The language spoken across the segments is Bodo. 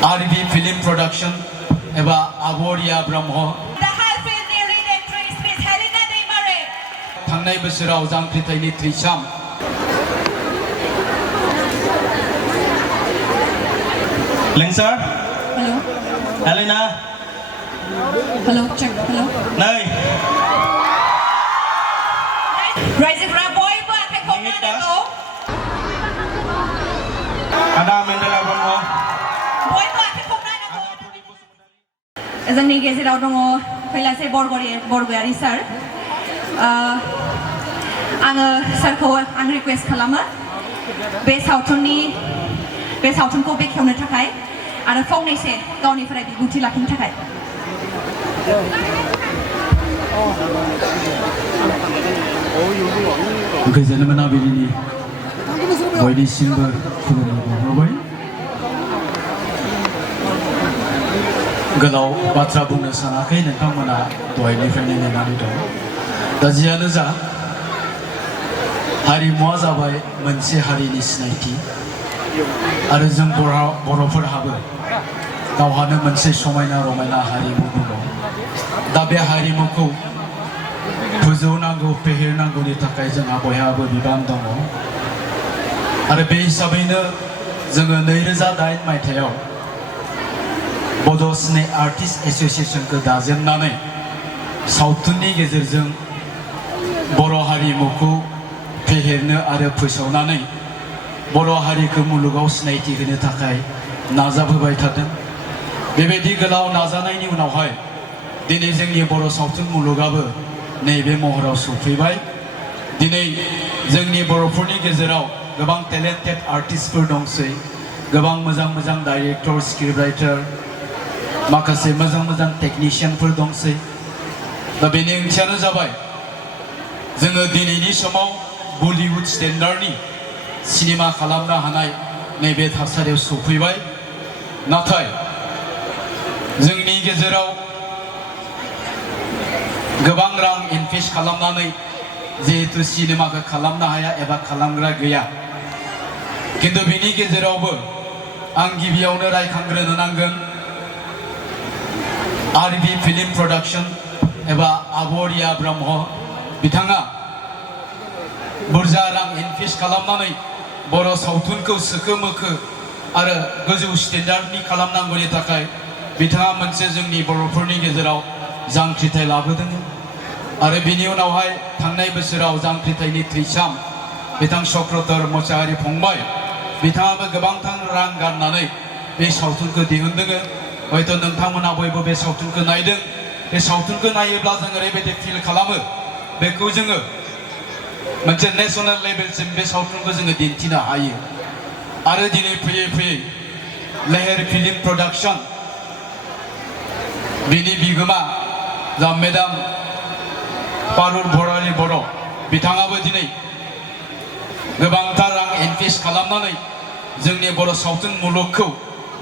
RB Film Production एबा आबरिया ब्रह्म थांनाय बोसोराव जांख्रिथायनि थैसाम Lensar? Hello. Elena? Hello, check. Hello. Nay. Rising Raboy ba kay ko na ko. Ada Mendela Bromo. Boy ba kay ko na ko. Ezangni geziraw dong kailase borgoyari sir. Ang sarko ang request खालामो बे सावथुनखौ बेखेवनो थाखाय आरो फंनैसो गावनिफ्राय बिबुंथि लाखिनो थाखाय गोजोन मोनाबिलिनि बयनिसिमबो खुलुमनाय बावहरबाय गोलाव बाथ्रा बुंनो सानाखै नोंथांमोना दहायनिफ्रायनो नेनानै दं दा जियानो जा हारिमुआ जाबाय मोनसे हारिनि सिनायथि आरो जों बर'फोरहाबो गावहानो मोनसे समायना रमायना हारिमु दङ दा बे हारिमुखौ फोजौनांगौ फेहेरनांगौनि थाखाय जोंहा बयहाबो बिबान दङ आरो बे हिसाबैनो जोङो 2008 मायथाइयाव बड' सिने आर्टिस्ट एस'सिएशनखौ दाजेननानै सावथुननि गेजेरजों बर' हारिमुखौ फेहेरनो आरो फोसावनानै बर' हारिखौ मुलुगाव सिनायथि होनो थाखाय नाजाबोबाय थादों बेबायदि गोलाव नाजानायनि उनावहाय दिनै जोंनि बर' सावथुन मुलुगाबो नैबे महराव सफैबाय दिनै जोंनि बर'फोरनि गेजेराव गोबां टेलेन्टेड आर्टिस्टफोर दंसै गोबां मोजां डाइरेक्टर स्क्रिप्ट राइटार माखासे मोजां टेक्निशियानफोर दंसै दा बेनि ओंथियानो जाबाय जोङो दिनैनि समाव बलिउड स्टेन्डार्डनि सिनेमा खालामनो हानाय नैबे थासारियाव सफैबाय नाथाय जोंनि गेजेराव गोबां रां इनभेस्ट खालामनानै जिहेतु सिनेमाखौ खालामनो हाया एबा खालामग्रा गैया किन्तु बेनि गेजेरावबो आं गिबियावनो रायखांग्रोनो नांगोन RB Film Production एबा आबरिया ब्रह्म बिथाङा बुरजा रां इनभेस्ट खालामनानै बर' सावथुनखौ सोखो मोखो आरो गोजौ स्टेन्डार्डनि खालामनांगौनि थाखाय बिथाङा मोनसे जोंनि बर'फोरनि गेजेराव जांख्रिथाय लाबोदों आरो बिनि उनावहाय थांनाय बोसोराव जांख्रिथायनि थैसाम बिथां चक्रधर मोसाहारि फंबाय बिथाङाबो गोबांथार रां गारनानै बे सावथुनखौ दिहुनदों हयथ' नोंथांमोना बयबो बे सावथुनखौ नायदों बे सावथुनखौ नायोब्ला जों ओरैबायदि फिल खालामो बेखौ जोङो मोनसे नेशनेल लेभेलसिम बे सावथुनखौ जोङो दिन्थिनो हायो आरो दिनै फैयै लेहेर फिल्म प्रडाक्शन बिनि बिगोमा जा मेडाम पारुल भराली बर' बिथाङाबो दिनै गोबांथार रां इनभेस्ट खालामनानै जोंनि बर' सावथुन मुलुगखौ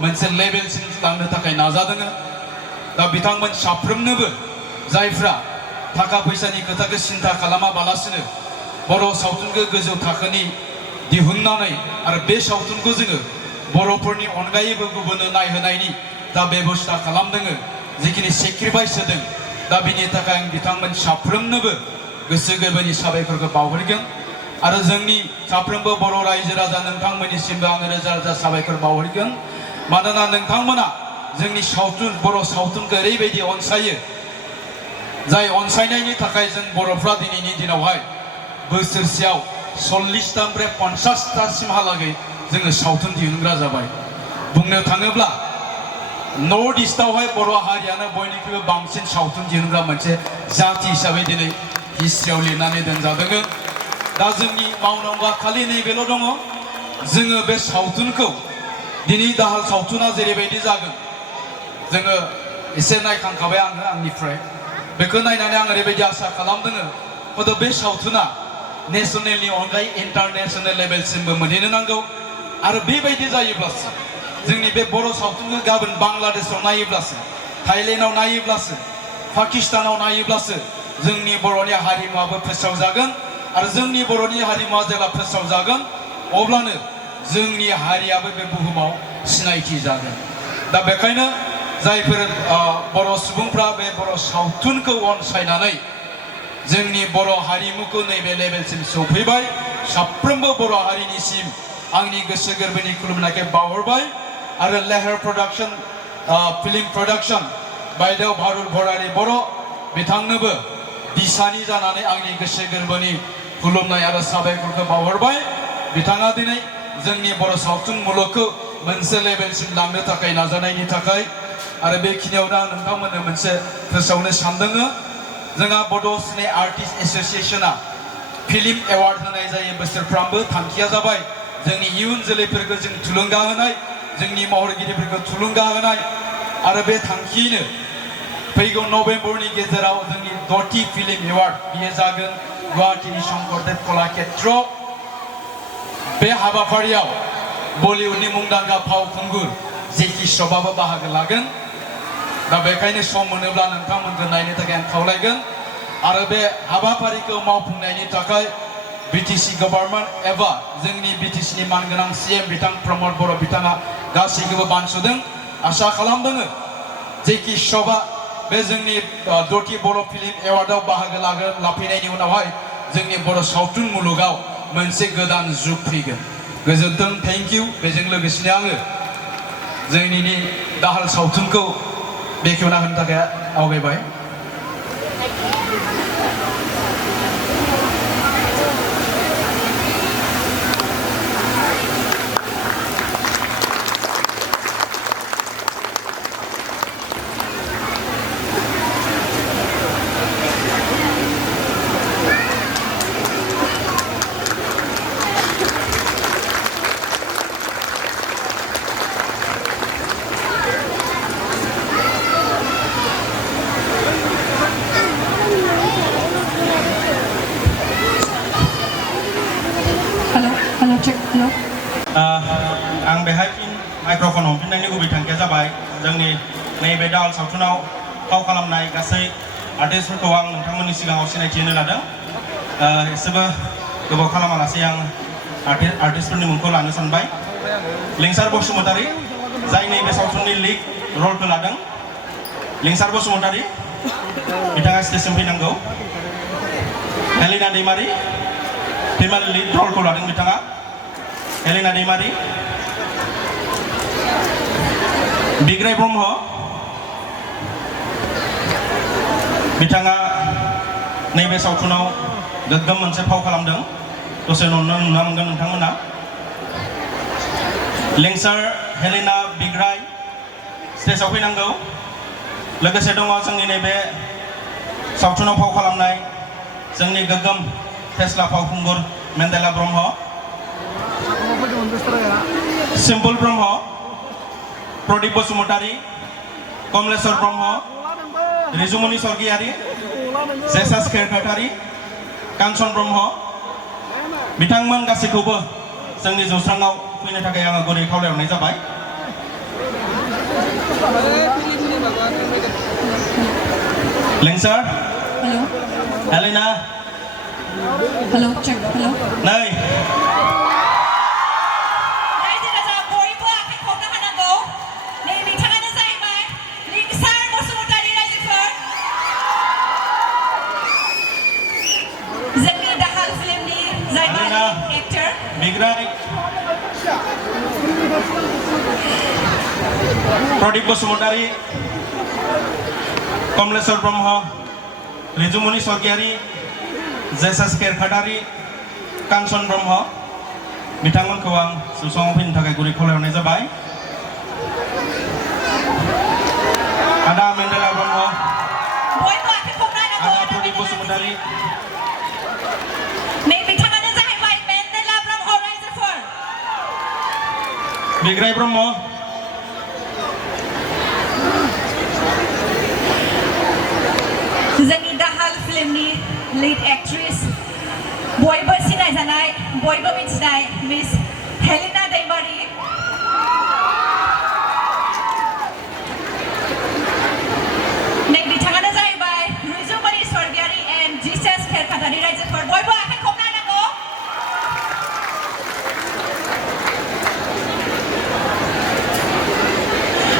मोनसे लेभेलसिम लांनो थाखाय नाजादों दा बिथांमोन साफ्रोमनोबो जायफ्रा थाखा फैसानि खोथाखौ सिन्था खालामाबालासिनो बर' सावथुनखौ गोजौ थाखोनि दिहुननानै आरो बे सावथुनखौ जोङो बर'फोरनि अनगायैबो गुबुननो नायहोनायनि दा बेबस्था खालामदों जिखिनि सेक्रिफाइस होदों दा बिनि थाखाय आं बिथांमोन साफ्रोमनोबो गोसो गोरबोनि साबायखरखौ बावहरगोन आरो जोंनि साफ्रोमबो बर' रायजो राजा नोंथांमोननिसिमबो आङो रोजा साबायखर बावहरगोन मानोना नोंथांमोना जोंनि सावथुन बर' सावथुनखौ ओरैबायदि अनसायो जाय अनसायनायनि थाखाय जों बर'फ्रा दिनैनि दिनावहाय बोसोरसेयाव 40टानिफ्राय 50टासिमहालागै जोङो सावथुन दिहुनग्रा जाबाय बुंनो थाङोब्ला नर्थ इस्टआवहाय बर' हारियानो बयनिख्रुइबो बांसिन सावथुन दिहुनग्रा मोनसे जाति हिसाबै दिनै हिस्ट्रियाव लिरनानै दोनजादों दा जोंनि मावनांगौआ खालि नैबेल' दङ जोङो बे सावथुनखौ दिनै दाहाल सावथुना जेरैबायदि जागोन जोङो एसे नायखांखाबाय आंनिफ्राय बेखौ नायनानै आं ओरैबायदि आसा खालामदों हयथ' बे सावथुना नेसनेलनि अनगायै इन्टारनेसनेल लेभेलसिमबो मोनहैनो नांगौ आरो बेबायदि जायोब्लासो जोंनि बे बर' सावथुनखौ गाबोन बांलादेशआव नायोब्लासो थाइलेण्डआव नायोब्लासो पाकिस्तानाव नायोब्लासो जोंनि बर'नि हारिमुआबो फोसावजागोन आरो जोंनि बर'नि हारिमुआ जेब्ला फोसावजागोन अब्लानो जोंनि हारियाबो बे बुहुमाव सिनायथि जागोन दा बेखायनो जायफोर बर' सुबुंफ्रा बे बर' सावथुनखौ अनसायनानै जोंनि बर' हारिमुखौ नैबे लेभेलसिम सौफैबाय साफ्रोमबो बर' हारिनिसिम आंनि गोसो गोरबोनि खुलुमनायखौ बावहरबाय आरो लेहार प्रडाक्शन फिल्म प्रडाक्शन बायदेव भारुल भरारि बर' बिथांनोबो दिसानि जानानै आंनि गोसो गोरबोनि खुलुमनाय आरो साबायखरखौ बावहरबाय बिथाङा दिनै जोंनि बर' सावथुन मुलुगखौ मोनसे लेभेलसिम लांनो थाखाय नाजानायनि थाखाय आरो बेखिनियावनो आं नोंथांमोननो मोनसे फोसावनो सानदोङो जोंहा बड' सिने आर्टिस्ट एस'सिएशना फिल्म एवार्ड होनाय जायो बोसोरफ्रामबो थांखिया जाबाय जोंनि इयुन जोलैफोरखौ जों थुलुंगा होनाय जोंनि महरगिरिफोरखौ थुलुंगा होनाय आरो बे थांखियैनो फैगौ नभेम्बरनि गेजेराव जोंनि 10थि फिल्म एवार्ड बियो जागोन गुवाहाटीनि शंकरदेव कलाक्षेत्र बे हाबाफारियाव बलिउडनि मुंदांखा फावखुंगुर जेकि श्रफआबो बाहागो लागोन दा बेखायनो सम मोनोब्ला नोंथांमोनखौ नायनो थाखाय आं खावलायगोन आरो बे हाबाफारिखौ मावफुंनायनि थाखाय बिटिसि गभर्नमेन्ट एबा जोंनि बिटिसिनि मानगोनां सीएम बिथां प्रमद बर' बिथाङा गासैखौबो बानस'दों आसा खालामदों जेकि श्रफआ बे जोंनि 10थि बर' फिल्म एवार्डआव बाहागो लाफैनायनि उनावहाय जोंनि बर' सावथुन मुलुगाव मोनसे गोदान जुग फैगोन गोजोन्थों थेंक इउ बेजों लोगोसेनो आङो जोंनि दाहाल सावथुनखौ बेखेवना होनो थाखाय आवगायबाय आं बेहाय माइक्र'फन हमफिननायनि गुबै थांखिया जाबाय जोंनि नैबे दाहाल सावथुनाव फाव खालामनाय गासै आर्टिस्टफोरखौ आं नोंथांमोननि सिगाङाव सिनायथि होनो लादों एसेबो गोबाव खालामालासे आं आर्टिस्टफोरनि मुंखौ लानो सानबाय लिंसार बसुमतारी जाय नैबे सावथुननि लिड रलखौ लादों लिंसार बसुमतारी बिथाङा स्टेजसिम फैनांगौ हेलिना दैमारी फिमेल लिड रलखौ लादों बिथाङा हेलिना दैमारी बिग्राय ब्रह्म बिथाङा नैबे सावथुनाव गोग्गोम मोनसे फाव खालामदों दसे नुनो मोनगोन नोंथांमोना लिंसार हेलिना बिग्राय स्टेजाव फैनांगौ लोगोसे दङ जोंनि नैबे सावथुनाव फाव खालामनाय जोंनि गोग्गोम फेस्ला फावखुंगुर मेन्देला ब्रह्म सिम्बुल ब्रह्म प्रदीप बसुमतारी कमलेश्वर ब्रह्म रिजुमनि स्वर्गियारी जेसास खेरखातारी कांचन ब्रह्म बिथांमोन गासैखौबो जोंनि जौस्राङाव फैनो थाखाय आङो गुरै खावलायहरनाय जाबाय लिंसार हेलिना नै बिग्राय प्रदीप बसुमतारी कमलेश्वर ब्रह्म रिजुमनि स्वर्गियारी जेसास खेरखातारी कांचन ब्रह्म बिथांमोनखौ आं जौस्राङाव फैनो थाखाय गुरै खावलायहरनाय जाबाय आदा मेन्देला ब्रह्म आदा प्रदीप बसुमतारी बिग्राय ब्रह्म जोंनि दाहाल फिल्मनि लिड एक्ट्रेस बयबो सिनायजानाय बयबो मिथिनाय मिस हेलिना दैमारी नै बिथाङानो जाहैबाय रिजुमनि स्वर्गियारी एन्ड जेसास खेरखातारी रायजोफोर बयबो आखाइ खबनांगौ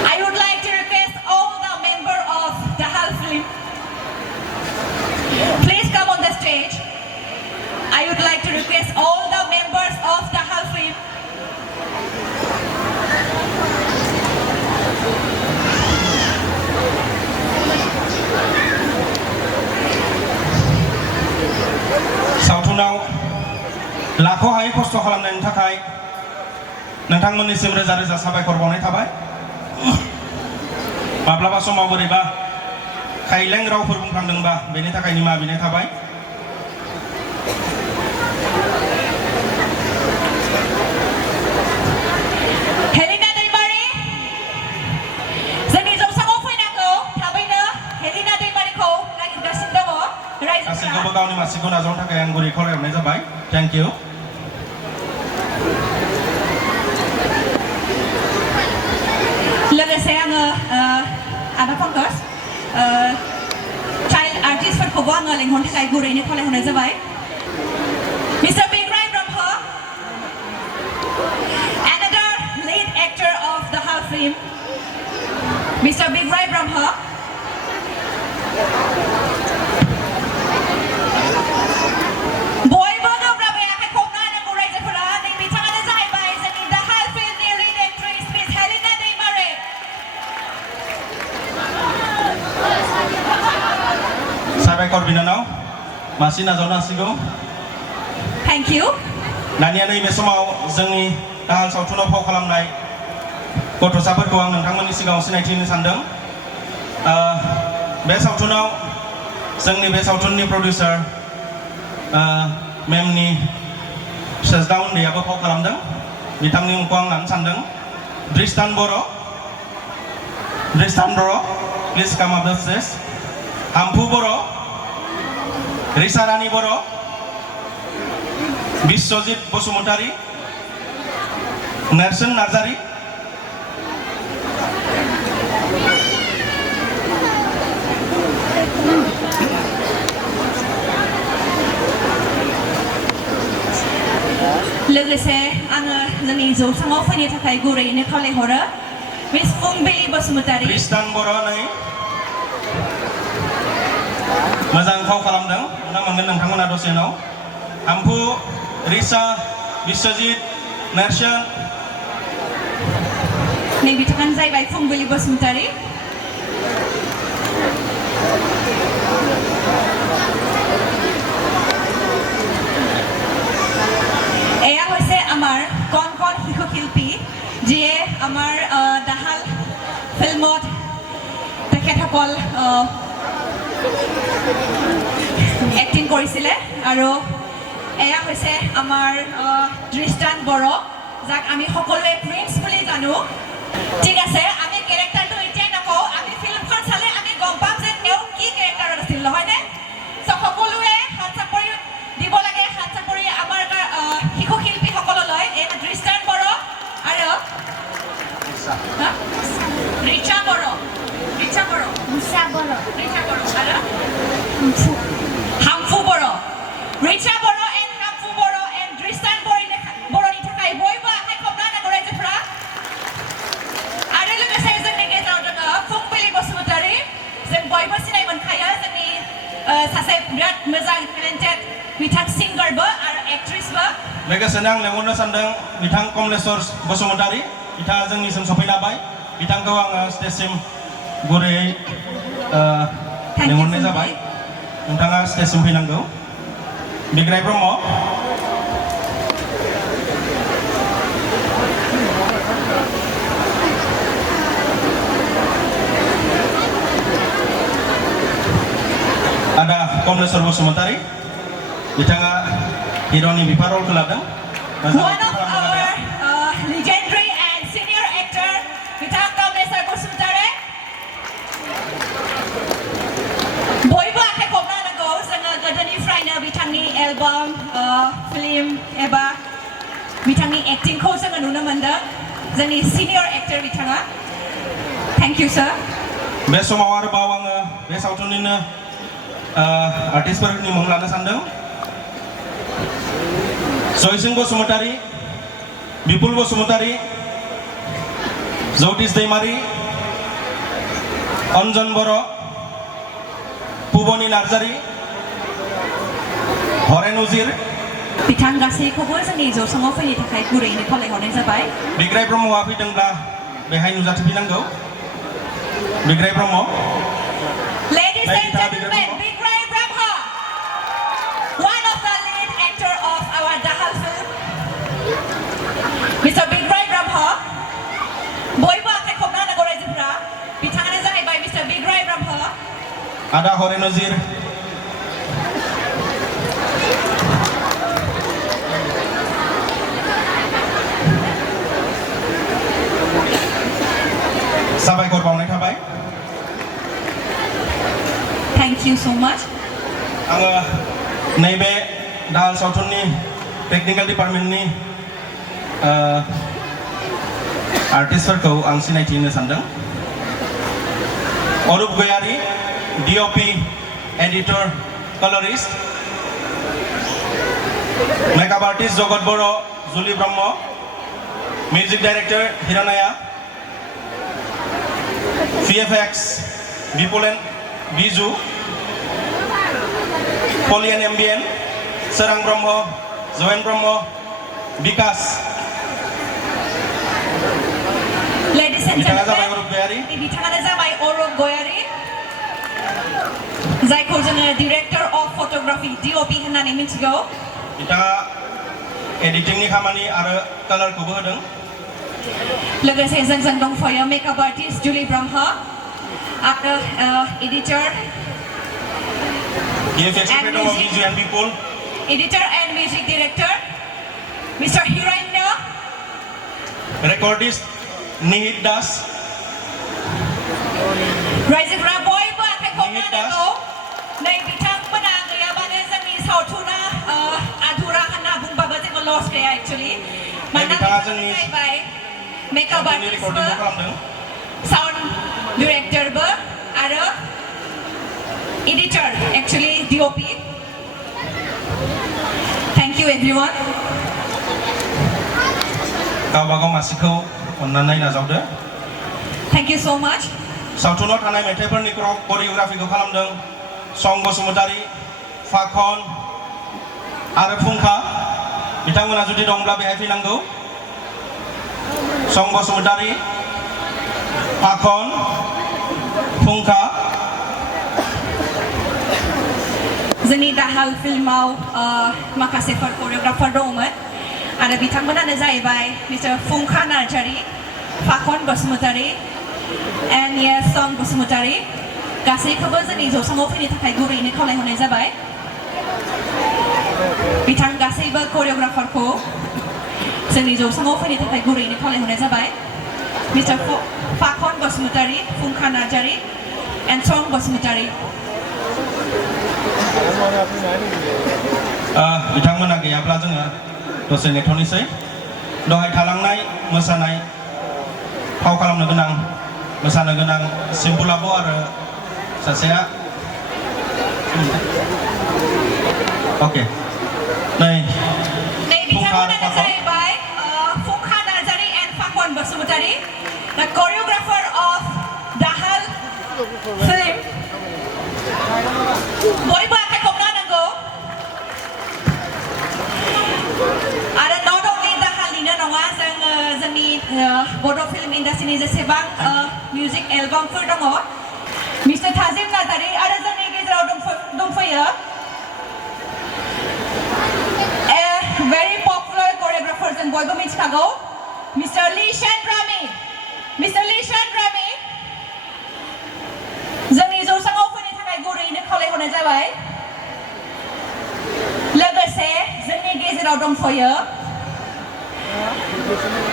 I सावरायनो थाखाय नोंथांमोननिसिम रोजा रोजा साबायखर बावनाय थाबाय माब्लाबा समाव बोरैबा खायलें रावफोर बुंफ्लांदोंबा बेनि थाखाय निमाहा बिनाय थाबाय हेलिना दैमारि जोंनि जौसाङाव फैनांगौ थाबैनो हेलिना दैमारिखौ नागिरगासिनो दङ रायजोफोरा गासैखौबो गावनि मासिखौ नाजावनो थाखाय आं गुरै खावलायहरनाय जाबाय थेंक इउ लोगोसे आङो आदा पंकज चाइल्ड आर्टिस्टफोरखौबो आङो लेंहरनो थाखाय गुरैनो खावलायहरनाय जाबाय मिस्टार बिग्राय Brahma another lead actor of the Hal film Mr. Bigray Brahma बयबो गोब्राबै आखाइ खबना होनांगौ रायजोफोरा नै बिथाङानो जाहैबाय जोंनि The Hal filmनि lead actress Miss Helena दैमारि साबायखर बिनानाव मासि नाजावनो हासिगौ थेंक इउ दानिया नैबे समाव जोंनि दाहाल सावथुनाव फाव खालामनाय गथ'साफोरखौ आं नोंथांमोननि सिगाङाव सिनायथि होनो सानदों बे सावथुनाव जोंनि बे सावथुननि प्रडिउसार मेमनि फिसाज्ला उन्दैयाबो फाव खालामदों बिथांनि मुंखौ आं लानो सानदों दृष्टान बर' प्लिज काम आप द स्टेज हाम्फु बर' रिसा रानी बर' बिश्वजित बसुमतारी नेरसोन नार्जारी लोगोसे आङो जोंनि जौसाङाव फैनो थाखाय गुरैयैनो खावलायहरो मिस फुंबिलि बसुमतारी दृष्टान बर' नै मोजां फाव खालामदों नुनो मोनगोन नोंथांमोना दसे उनाव हाम्फु रिसा बिश्वजित नेरसोन नै बिथाङानो जाहैबाय फुंबिलि बसुमतारी এয়া হৈছে আমাৰ কণ কণ শিশু শিল্পী যিয়ে আমাৰ দাহাল ফিল্মত তেখেতসকল এক্টিং কৰিছিলে আৰু এয়া হৈছে আমাৰ দৃষ্টান বড়ো যাক আমি সকলোৱে প্ৰিন্স বুলি জানো ঠিক আছে আমি কেৰেক্টাৰটো এতিয়াই নকওঁ আমি ফিল্মখন চালে আমি গম পাম যে তেওঁ কি কেৰেক্টাৰত আছিল নহয়নে সকলোৱে হাত চাপৰি দিব লাগে হাত চাপৰি আমাৰ শিশু শিল্পীসকললৈ এয়া দৃষ্টান বড়ো আৰু ৰিচা বড়ো আৰু হাম্ফু বড়ো ৰিচা বড়ো এণ্ড হাম্ফু বড়ো এণ্ড দৃষ্টান বড়োनि थाखाय बयबो आखाइ खबना होनांगौ रायजोफोरा आरो लोगोसे जोंनि गेजेराव दङ फुंबिलि बसुमतारी जों बयबो सिनाय मोनखायो जोंनि सासे बिराद मोजां टेलेन्टेड बिथां सिंगारबो आरो एक्ट्रेसबो लोगोसेनो आं लेंहरनो सानदों बिथां कमलेश्वर बसुमतारी बिथाङा जोंनिसिम सफैनो हाबाय बिथांखौ आङो स्टेजसिम गुरैयै लेंहरनाय जाबाय नोंथाङा स्टेजसिम फैनांगौ बिग्राय ब्रह्म आदा कमलेश्वर बसुमतारी बिथाङा हिर'नि बिफा रलखौ लादों One of our legendary and senior actor बिथां कमलेश्वर बसुमतारी बयबो आखाइ खबना होनांगौ जोङो गोदोनिफ्रायनो बिथांनि एलबाम फिल्म एबा बिथांनि एक्टिंखौ जोङो नुनो मोनदों जोंनि सिनियर एक्टर बिथाङा थेंक इउ सार बे समाव आरोबाव आङो बे सावथुननिनो आर्टिस्टफोरनि मुं लानो सानदों जयसिं बसुमतारी बिपुल बसुमतारी ज्योतिष दैमारी अन्जन बर' पुबनि नार्जारी हरेन उजिर बिथां गासैखौबो जोंनि जौसाङाव फैनो थाखाय गुरैयैनो खावलायहरनाय जाबाय बिग्राय ब्रह्मआ फैदोंब्ला बेहाय नुजाथिफैनांगौ बिग्राय Brahma Ladies and gentlemen, Bigray Brahma, one of the lead actor of our Dahal film. Mr. Bigray Brahma बयबो आखाइ खबना होनांगौ रायजोफोरा बिथाङानो जाहैबाय Mr. Bigray Brahma Ada Hore Nazir साबायखर बावनाय थाबाय Thank you so much आङो नैबे दाहाल सावथुननि टेक्निकेल डिपार्टमेन्टनि आर्टिस्टफोरखौ आं सिनायथि होनो सानदों Arup Gayari DOP editor colourist makeup artist Jagat बर' जुलि ब्रह्म मिउजिक डाइरेक्टर हिरनाया VFX बिपुलेन बिजु पलियन एम्बियन सोरां ब्रह्म जयन ब्रह्म विकास Ladies and बिथाङा जाबाय gentlemen अरुप गयारी बिथाङानो जाबाय अरुप गयारी जायखौ जोङो डिरेक्टर अफ फट'ग्राफि DOP होननानै मिथिगौ बिथाङा एडिटिंनि खामानि आरो कालारखौबो होदों लोगोसे जोंजों दंफायो मेकआप आर्टिस्ट जुलि ब्रह्म आरो एडिटर VFX पे दङ बिजु and Bipul editor and music director mister हिरण्य रेकर्डिस्ट निहित दास रायजोफोरा बयबो आखाइ खबना होनांगौ नै बिथांमोना गैयाबानो जोंनि सावथुना आधुरा होनना बुंबाबो जेबो लस गैया एक्चुअली मानोना बिथाङा जोंनि जाहैबाय मेकआप रेकर्डिंबो आर्टिस्टबो खालामदों साउन्ड डिरेक्टरबो आरो editor actually DOP thank you everyone गावबागाव मासिखौ अन्नानै नाजावदो थैंक यू सो मच सावथुनाव थानाय मेथाइफोरनि करियोग्राफिखौ खालामदों सं बसुमतारी फाखन आरो फुंखा बिथांमोना जुदि दंब्ला बेहाय फैनांगौ सं बसुमतारी फाखन फुंखा जोंनि दाहाल फिल्माव माखासेफोर करियोग्राफार दंमोन आरो बिथांमोनानो जाहैबाय मिस्टार फुंखा नार्जारी फाखन बसुमतारी एन्ड सं बसुमतारी गासैखौबो जोंनि जौसाङाव फैनो थाखाय गुरैनो खावलायहरनाय जाबाय बिथां गासैबो करियोग्राफारखौ जोंनि जौसाङाव फैनो थाखाय गुरैनो खावलायहरनाय जाबाय मिस्टार फाखन बसुमतारी फुंखा नार्जारी एन्ड सं बसुमतारी बिथांमोना गैयाब्ला जोङो दसे नेथ'नोसै दहाय थालांनाय मोसानाय फाव खालामनो गोनां मोसानो गोनां सिम्पुल आब' आरो सासेया अके नै फुंखा आरो फाखन Fungha Narzari and Fakwan Basumutari, the choreographer of Dahal film. Boriba akan komna nanggo. Ada not only Dahal nina nonga जोंनि बड' फिल्म इन्डास्ट्रिनि जेसेबां मिउजिक एलबामफोर दङ मिस्टार थाजिम नार्जारी आरो जोंनि गेजेराव दंफैयो very popular choreographer जों बयबो मिथिखागौ मिस्टार लिशान रामी जोंनि जौसाङाव फैनो थाखाय गुरैनो खावलायहरनाय जाबाय लोगोसे जोंनि गेजेराव दंफैयो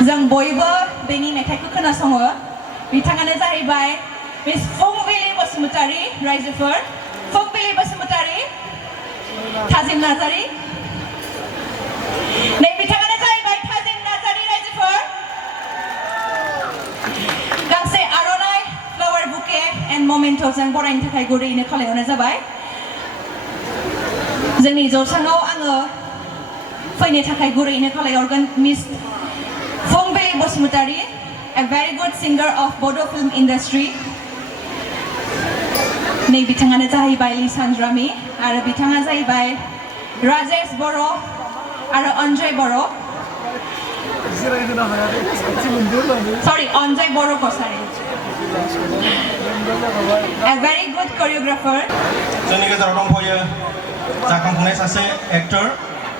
जों बयबो बेनि मेथाइखौ खोनासङो बिथाङानो जाहैबाय मिस फुंबिलि बसुमतारी रायजोफोर फुंबिलि बसुमतारी थाजिम नार्जारी नै बिथाङानो जाहैबाय थाजिम नार्जारी रायजोफोर गांसे आर'नाइ फ्लावार बुके एन्ड ममेन्ट'जों बरायनो थाखाय गुरैनो खावलायहरनाय जाबाय जोंनि जौसाङाव आङो फैनो थाखाय गुरैनो खावलायहरगोन मिस फुंबिलि Basumatary a very good singer of Bodo film industry नै बिथाङानो जाहैबाय लिशान रामी आरो बिथाङा जाहैबाय राजेश बर' आरो अन्जय बर' sorry Anjay Bodo' Kasari a very good choreographer जोंनि गेजेराव दंफैयो जाखांफुनाय सासे एक्टर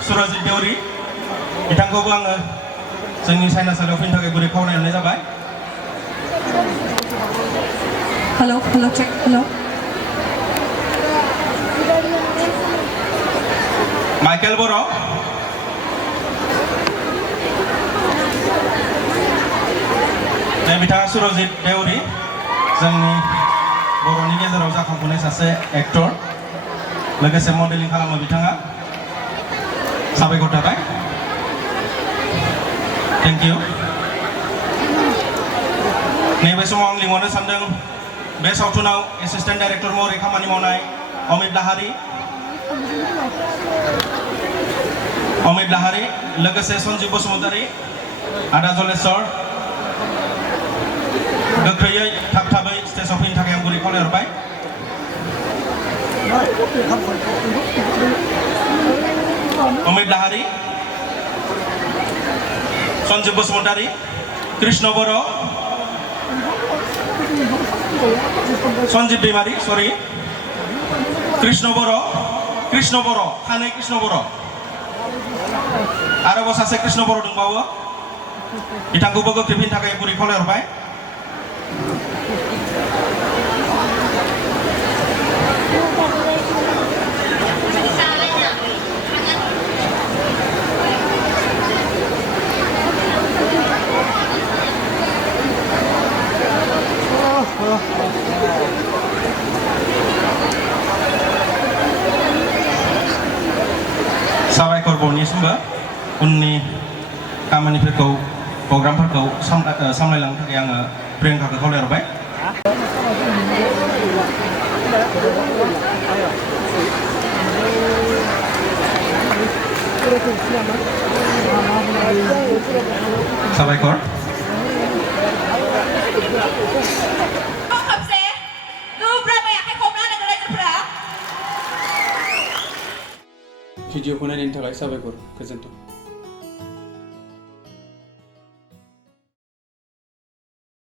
सुरजित देउरि बिथांखौबो आङो जोंनि साइनासालियाव फैनो थाखाय गुरै खावलायनाय जाबाय। Hello hello check hello Michael बर' बिथाङा सुरजित देउरि जोंनि बर'नि गेजेराव जाखांफुनाय सासे एक्टर लोगोसे मडेलिं खालामो बिथाङा साबायखर थाबाय थेंक इउ नैबे समाव आं लिंहरनो सानदों बे सावथुनाव एसिस्टेन्ट डाइरेक्टर महरै खामानि मावनाय अमित लाहारी लोगोसे सन्जीब बसुमतारी आदा जलेश्वर गोख्रैयै थाब थाबै स्टेजआव फैनो थाखाय आं गुरै खावलायहरबाय अमित लाहारी सन्जीब बसुमतारी कृष्ण बर' सन्जीब दैमारी सरि कृष्ण बर' खानै कृष्ण बर' आरोबाव सासे कृष्ण बर' दंबावो बिथांखौबो गोख्रै फैनो थाखाय गुरै खावलायहरबाय साबायखर बयनिसिमबो उननि खामानिफोरखौ प्रग्रामफोरखौ सामलायलांनो थाखाय आङो प्रियंकाखौ खावलायहरबाय साबायखर भिडिअखौ नायनायनि थाखाय साबायखर गोजोन्थों